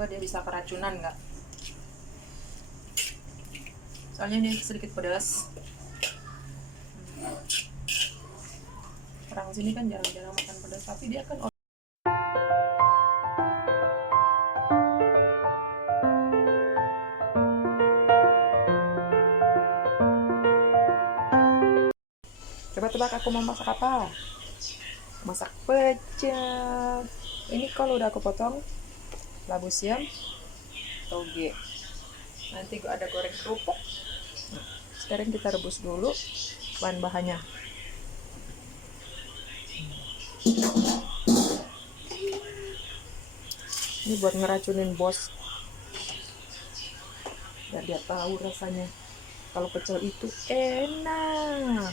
Coba dia bisa keracunan nggak? Soalnya dia sedikit pedas. Orang sini kan jarang-jarang makan pedas, tapi dia kan coba tebak aku mau masak apa? Masak pecel. Ini kalau udah aku potong labu siam, toge. Nanti gue ada goreng kerupuk. Nah, sekarang kita rebus dulu bahan-bahannya. Ini buat ngeracunin bos, biar dia tahu rasanya kalau pecel itu enak.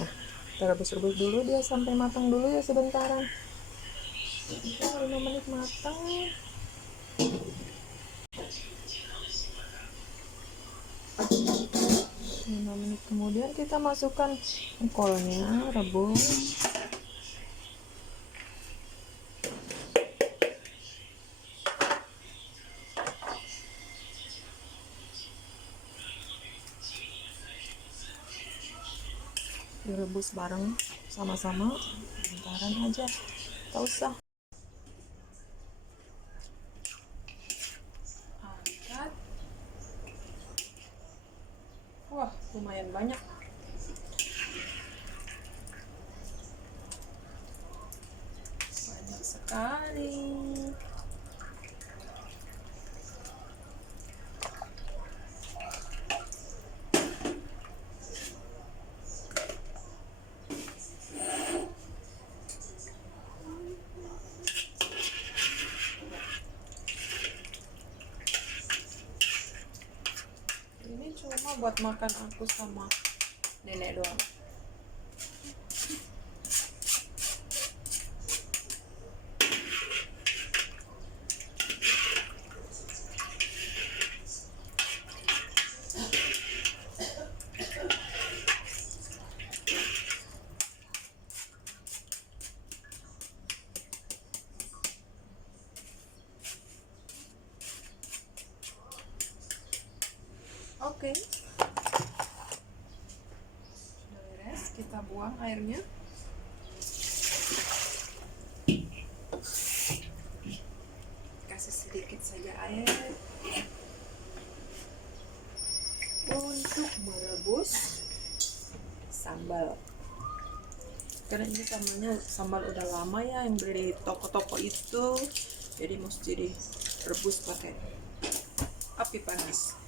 Nah, kita rebus-rebus dulu dia sampai matang dulu ya sebentaran. 5 menit matang. 5 menit kemudian kita masukkan engkolnya, rebus. Direbus bareng sama-sama, bentaran aja, tak usah. Angkat. Wah, lumayan banyak. Banyak sekali. Ini cuma buat makan aku sama nenek doang. Oke. Sudah beres, kita buang airnya. Kasih sedikit saja air untuk merebus sambal. Karena ini sambal udah lama ya yang beli di toko-toko itu, jadi mesti direbus pakai api panas.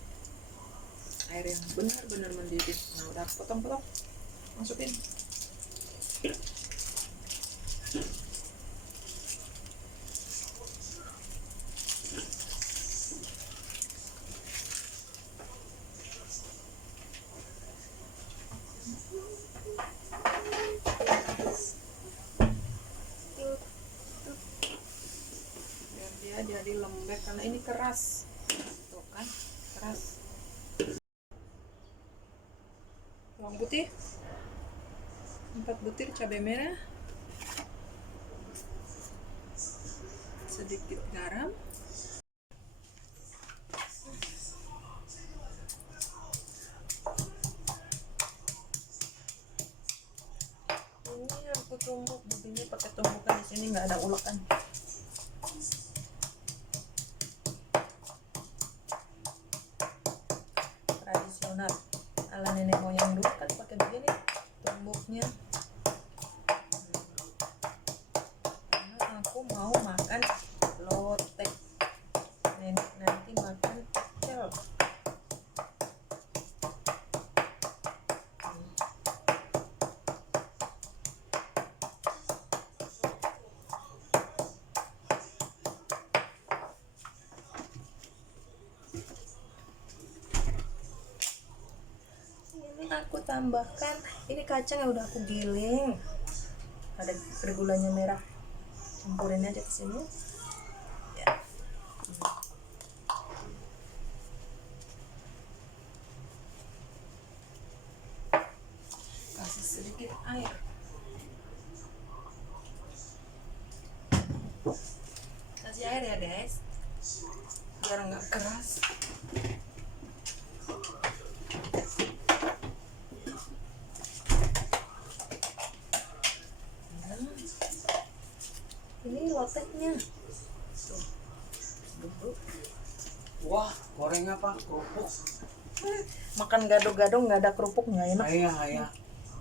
Air yang benar-benar mendidih. Nah, udah potong-potong, masukin. Biar dia jadi lembek karena ini keras. Tuh kan, keras. Bawang putih 4 butir, cabai merah, sedikit garam, ini aku tumbuk begini pakai tumbukan, di sini nggak ada ulekan. Tradisional ala nenek moyang dulu kan pakai begini tumbuknya. Karena aku mau makan lotek, nenek nanti makan pecel. Ini aku tambahkan, ini kacang yang udah aku giling, ada gulanya merah, campurin aja ke sini ya. Kasih sedikit air, kasih air ya guys. biar nggak keras. Ini loteknya. Wah, goreng apa? Kerupuk. Makan gado-gado nggak ada kerupuk nggak enak. Iya.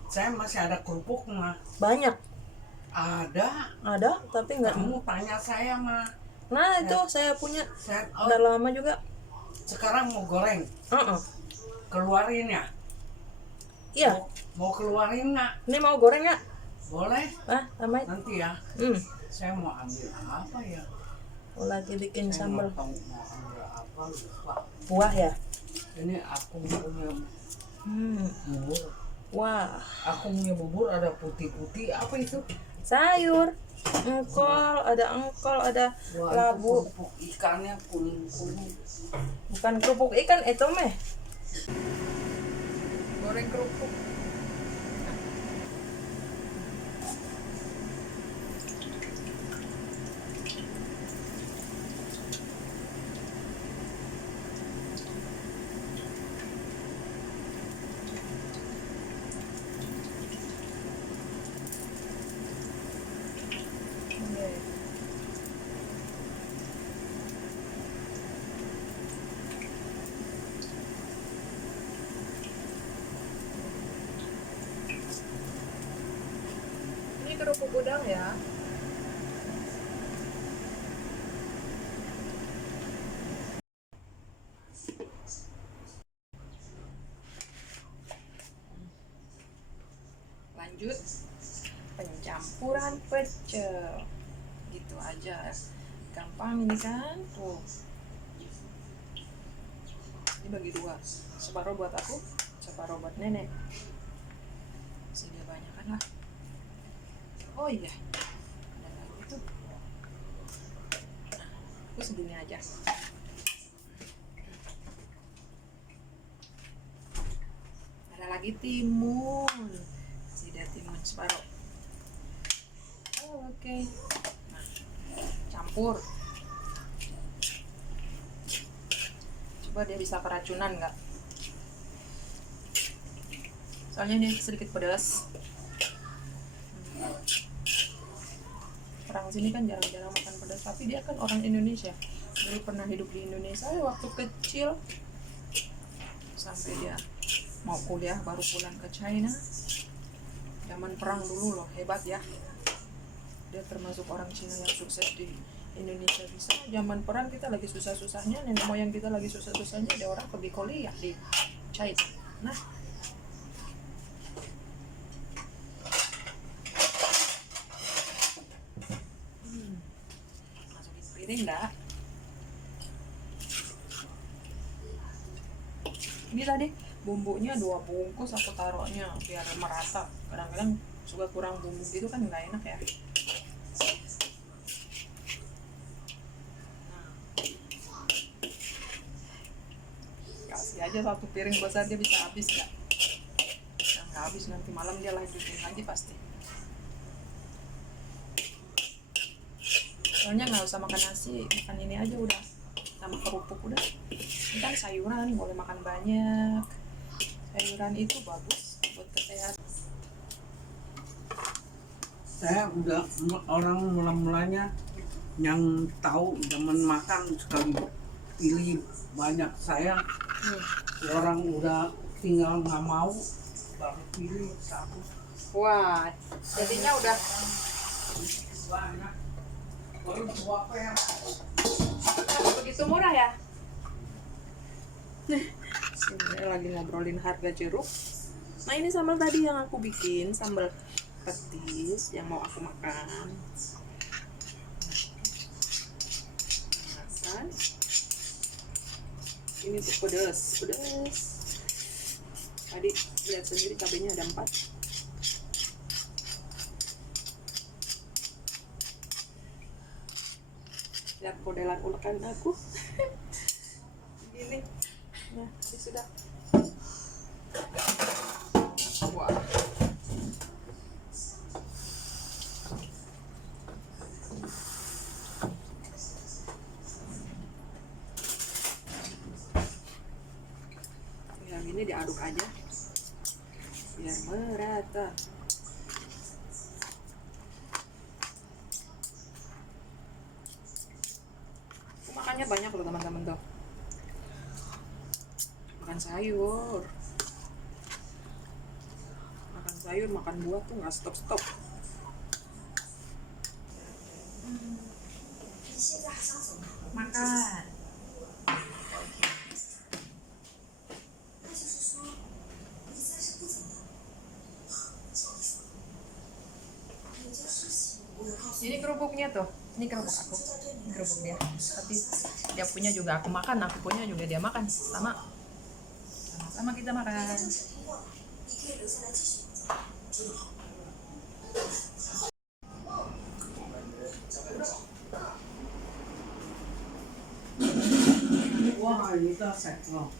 Saya masih ada kerupuk mah. Banyak. Ada, Tapi nggak. Kamu tanya saya mah. Nah itu saya punya. Oh, Udah lama juga. sekarang mau goreng. Uh-uh. Keluarin ya? Iya. Mau keluarin nggak? Ini mau goreng nggak? Boleh. Tambahin. Nanti ya. Saya mau ambil apa ya? Lagi bikin Saya sambal. mau ambil apa lupa. Buah ya? Ini aku punya bubur. Wah. Aku punya bubur ada putih-putih. Apa itu? Sayur. Engkol, ada Wah, labu. kerupuk ikannya kuning-kuning. Bukan kerupuk ikan itu meh. Goreng kerupuk. Ini kerupuk udang ya. Lanjut pencampuran pecel. Gitu aja. Gampang ini kan? Tuh. Ini bagi dua. Separuh buat aku, separuh buat nenek. Sedia banyak kan lah. Oh iya, ada lagi tuh. Nah, aku segini aja. Ada lagi timun. Sedia timun separuh. Oke. Nah, campur. Coba dia bisa keracunan nggak? Soalnya ini sedikit pedas. Orang sini kan jarang-jarang makan pedas, tapi dia kan orang Indonesia. Dulu pernah hidup di Indonesia waktu kecil. Sampai dia mau kuliah baru pulang ke China. Zaman perang dulu loh, hebat ya. Dia termasuk orang Cina yang sukses di Indonesia. Bisa zaman perang kita lagi susah-susahnya, nenek moyang kita lagi susah-susahnya, ada orang pergi kuliah di China. Nah, masukin piring enggak? Ini tadi bumbunya 2 bungkus aku taruhnya biar merata. Kadang-kadang suka kurang bumbu gitu kan nggak enak ya. Kasih aja 1 piring besar, dia bisa habis nggak? Nggak habis, nanti malam dia lanjutin lagi pasti. Soalnya nggak usah makan nasi, makan ini aja udah, sama kerupuk udah. Ini kan sayuran, boleh makan banyak. Sayuran itu bagus buat kesehatan. Saya udah orang mula-mulanya yang tahu zaman makan sekali pilih banyak. Saya orang udah tinggal nggak mau baru pilih satu. Wah, jadinya udah Banyak. Baru apa ya? begitu murah ya. Ini lagi ngobrolin harga jeruk. Nah ini sambal tadi yang aku bikin, sambal petis yang mau aku makan. Makan. Ini tuh pedas. Tadi lihat sendiri cabenya ada 4. Lihat modelan ulekan aku. Gini. Nah, ini sudah. Wah. aduk aja biar merata. Makannya banyak loh teman-teman tuh, makan sayur, makan buah tuh nggak stop. Makan. Ini kerupuknya tuh, ini kerupuk aku, ini kerupuk dia. Tapi dia punya juga aku makan, aku punya juga dia makan, sama kita makan. Wah, ini udah set loh.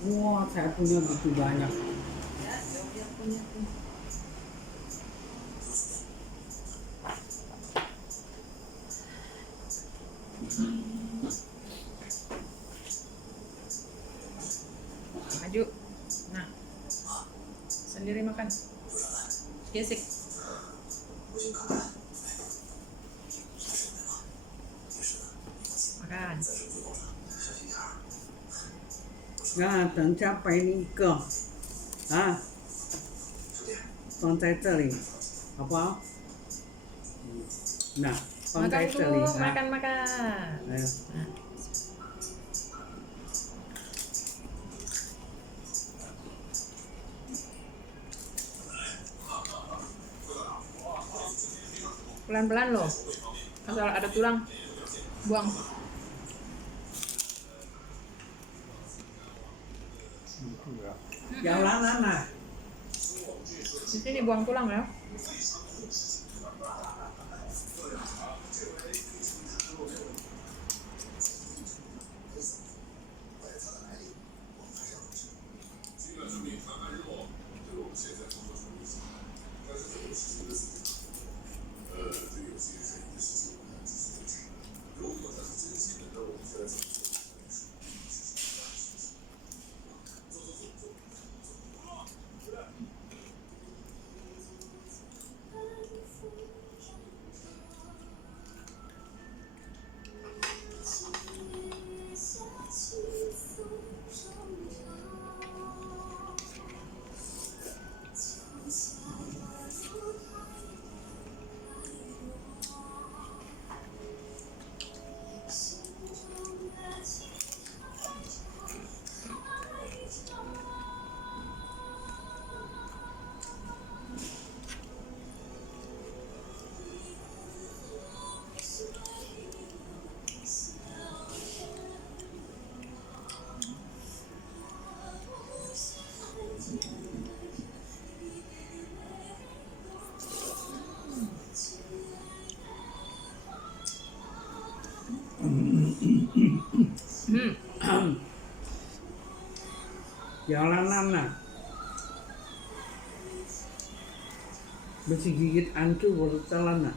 Wah, saya punya begitu banyak. Ya, dia punya tuh. Maju. Nah, sendiri makan. Gesek. Makan. 那等下给你一个，啊，放在这里，好不好？那放在 Makan 这里 tuh, 啊。 makan. 哎， Nah. Pelan-pelan loh, asal ada tulang, buang. jalanan lah. Di sini buang tulang ya. Jalanan lah. Besi gigit hancur baru celana.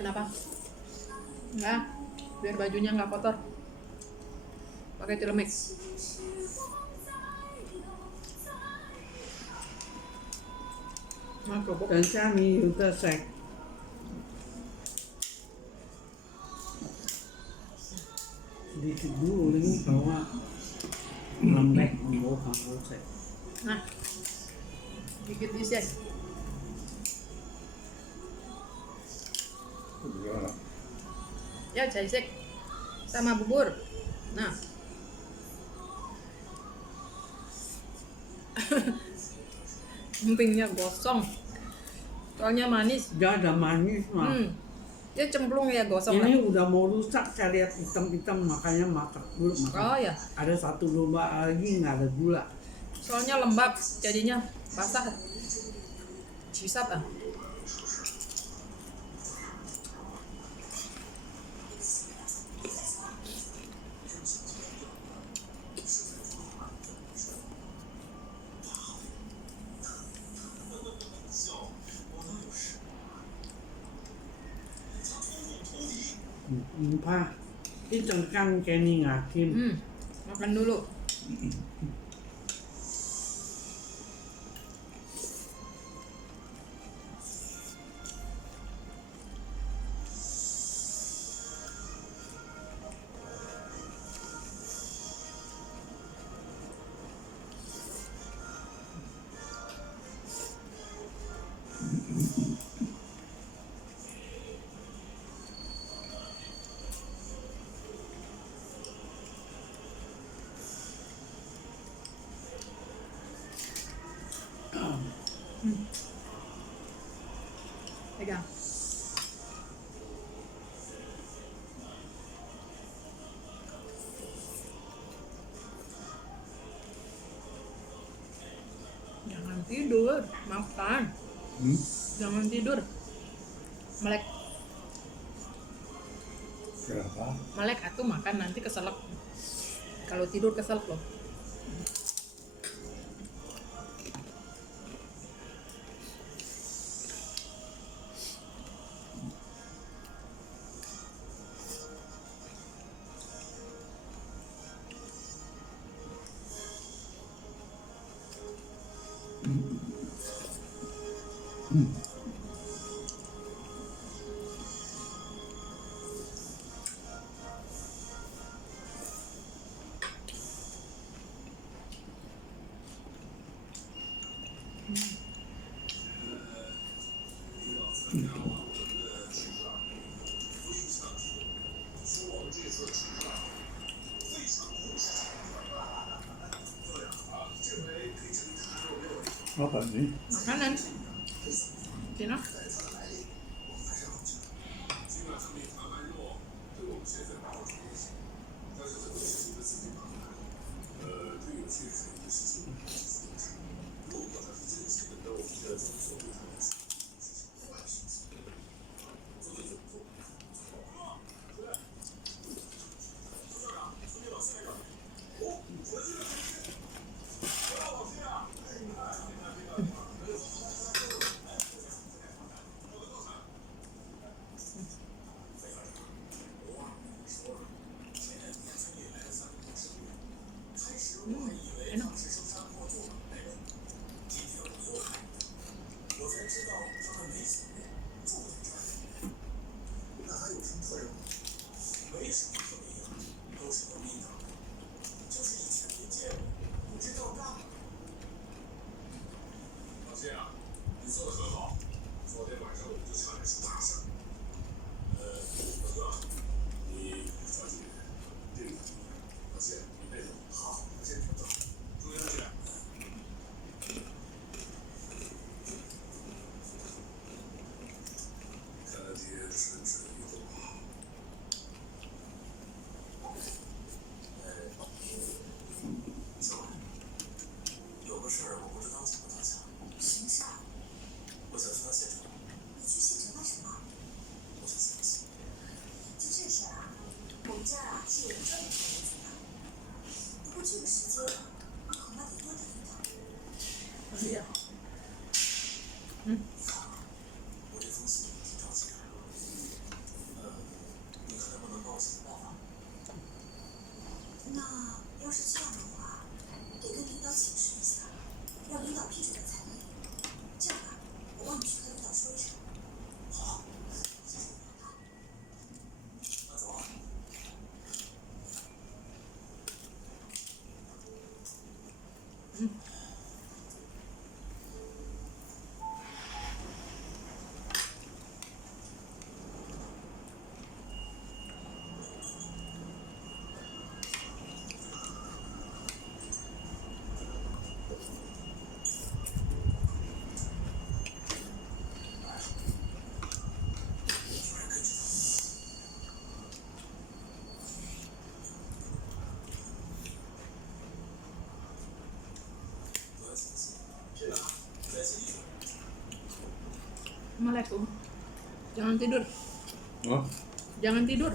Kenapa? Enggak, biar bajunya nggak kotor. Pakai cilemik. Nah, kerupuk. 等下你有得食。Dikit dulu ini bahwa lembek mau kamu cek. Nah, dikit diset. Ya, jaisek sama bubur. Nah. Empingnya gosong. Soalnya manis. Dia ada manis mah. Dia cemplung ya gosong. Ini udah mau rusak, saya lihat hitam-hitam, makanya makan dulu. Oh ya, Ada satu domba lagi nggak ada gula. soalnya lembab jadinya basah. Bisa ah. Pak, ini cengkang Kenny ngakim. Makan dulu. Pegang. Jangan tidur, makan. Jangan tidur. Melek. Kenapa? Melek atuh makan nanti keselak. Kalau tidur keselak loh. Apa nih? Makanan. Cina. Enak. Iya. Assalamualaikum. Jangan tidur. Oh, Jangan tidur.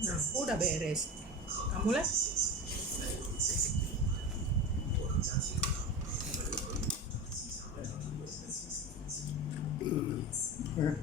Nah, udah beres. Kamu lah. eh,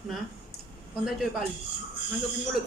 Nah, kontak coy pali. Masukin mulut.